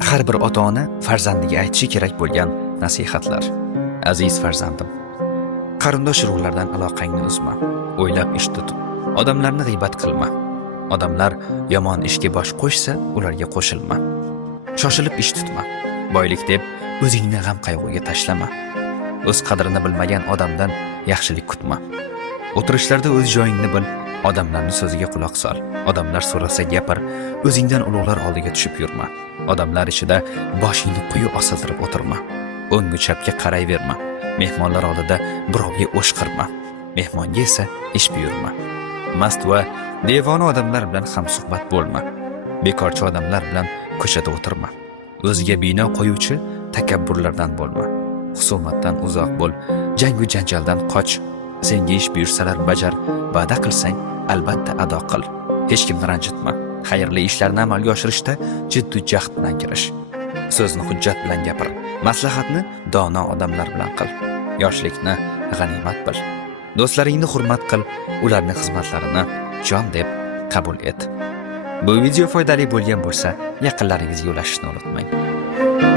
Har bir ota-ona farzandiga aytishi kerak bo'lgan nasihatlar. Aziz farzandim, qarindosh urug'lardan aloqangni uzma. O'ylab ish tut. Odamlarni g'iybat qilma. Odamlar yomon ishga bosh qo'shsa, ularga qo'shilma. Shoshilib ish tutma. Boylik deb o'zingni g'am qayg'uga tashlama. O'z qadrini bilmagan odamdan yaxshilik kutma. O'tirishlarda o'z joyingni bil, odamlarning so'ziga quloq sol. Odamlar so'rasa gapir, o'zingdan ulug'lar oldiga tushib yurma. Odamlar ichida boshingni quyi osiltirib o'tirma. O'ngga chapga qarayverma. Mehmonlar oldida birovga o'shqirma. Mehmonga esa ish buyurma. Mast va devona odamlar bilan ham suhbat bo'lma. Bekorchi odamlar bilan ko'chada o'tirma. O'ziga bino qo'yuvchi takabburlardan bo'lma. Husumatdan uzoq bo'l, jang va janjaldan qoch. Senga ish buyursalar bajar, va'da qilsang albatta ado qil. Hech kimni ranjitma. Xayrli ishlarni amalga oshirishda jiddiy jahd bilan kirish. So'zni hujjat bilan gapir. Maslahatni dono odamlar bilan qil. Yoshlikni g'animat bil. Do'stlaringni hurmat qil, ularning xizmatlarini jon deb qabul et. Bu video foydali bo'lgan bo'lsa, yaqinlaringizga ulashishni unutmang.